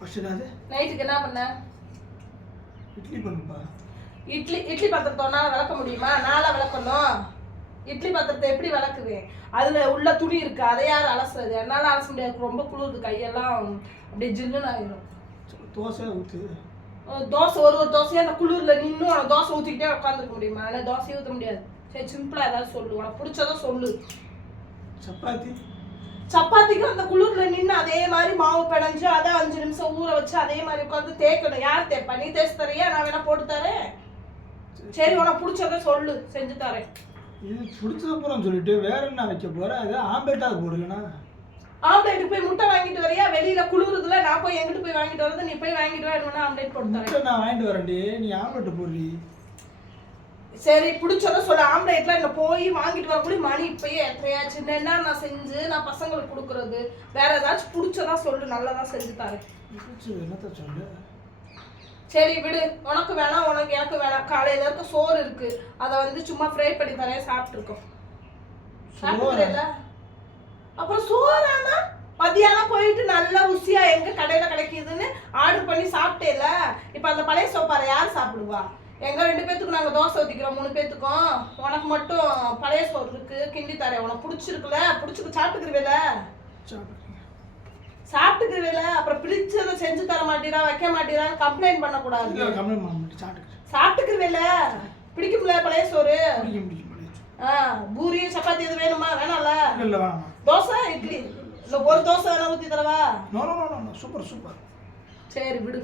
நைட்டுக்கு என்ன பண்ண? இட்லி பண்ணுப்பா. இட்லி பாத்திரத்தை ஒன்னால விளக்க முடியுமா? நாளா விளக்கணும். இட்லி பாத்திரத்தை எப்படி விளக்குவேன்? அதுல உள்ள துணி இருக்கு, அதை யார் அலசுறது? என்னால அலச முடியாது, ரொம்ப குளிருது, கையெல்லாம் அப்படியே ஜில்லுன்னு ஆயிடும். தோசை ஊற்று. தோசை ஒரு தோசையா அந்த குளிர்ல நின்று உனக்கு தோசை ஊற்றிக்கிட்டே உட்காந்துருக்க முடியுமா? ஆனால் தோசையை ஊற்ற முடியாது. சரி, சிம்பிளா ஏதாவது சொல்லு, உனக்கு பிடிச்சதான் சொல்லு. சப்பாத்திக்கு அந்த குளிர்ல நின்று அதே மாதிரி மாவு பிணைஞ்சு அதை 5 நிமிஷம் ஊற வச்சு அதே மாதிரி உட்காந்து தேய்க்கணும். யார் தேய்ப்பா? நீ தேய்ச்சி தரையா? நான் வேணா போட்டு தரேன். சரி, உனக்கு பிடிச்சத சொல்லு, செஞ்சு தரேன். இது பிடிச்சத போறோம் சொல்லிட்டு வேற என்ன வைக்க போறேன்? அது ஆம்லேட்டா போடுங்கண்ணா. ஆம்லேட் போய் முட்டை வாங்கிட்டு வரையா? வெளியில குளிருதுல, நான் போய் எங்கிட்டு போய் வாங்கிட்டு வரது? நீ போய் வாங்கிட்டு வா, ஆம்லேட் போட்டு தரேன். நான் வாங்கிட்டு வரேன்டி, நீ ஆம்லேட் போடுறீ. சரி, பிடிச்சத சொல்ல. ஆம்லேட்லாம் என்ன போய் வாங்கிட்டு வரக்கூடிய மணி இப்பயே எத்தையாச்சு? என்ன நான் செஞ்சு நான் பசங்களுக்கு கொடுக்குறது? வேற ஏதாச்சும் பிடிச்சதா சொல்லு, நல்லதா செஞ்சு தரேன். என்னத்த சொல்லு? சரி விடு, உனக்கு வேணாம், உனக்கு எனக்கு வேணாம். காலையில இருக்க சோறு இருக்கு, அதை வந்து சும்மா ஃப்ரை பண்ணி தரேன், சாப்பிட்டுருக்கோம். சாப்பிட்டுக்கிறேன்ல? அப்புறம் சோறானா மத்தியானம் போயிட்டு நல்லா ருசியா எங்க கடையில கிடைக்குதுன்னு ஆர்டர் பண்ணி சாப்பிட்டேல. இப்ப அந்த பழைய சோப்பாரை யார் சாப்பிடுவா? எங்க 2 பேத்துக்கும் நாங்க தோசை ஊத்திக்கிறோம், 3 பேத்துக்கும். உனக்கு மட்டும் பழைய சோறு இருக்கு, கிண்டி தரேன். உனக்கு பிடிச்சிருக்குல்ல? பிடிச்சிருக்கு, சாப்பிட்டுக்கிறவேல? சாப்பிட்டுக்கிறவேல? அப்புறம் பிடிச்சதை செஞ்சு தர மாட்டீரா, வைக்க மாட்டீரான்னு கம்ப்ளைண்ட் பண்ணக்கூடாது. சாப்பிட்டுக்கிறவேல? பிடிக்கும்ல பழைய சோறு? பூரி சப்பாத்தி எது வேணுமா? வேணாம்ல? தோசை இட்லி இல்ல ஒரு தோசை வேணா ஊத்தி தரவா? சூப்பர். சரி விடு.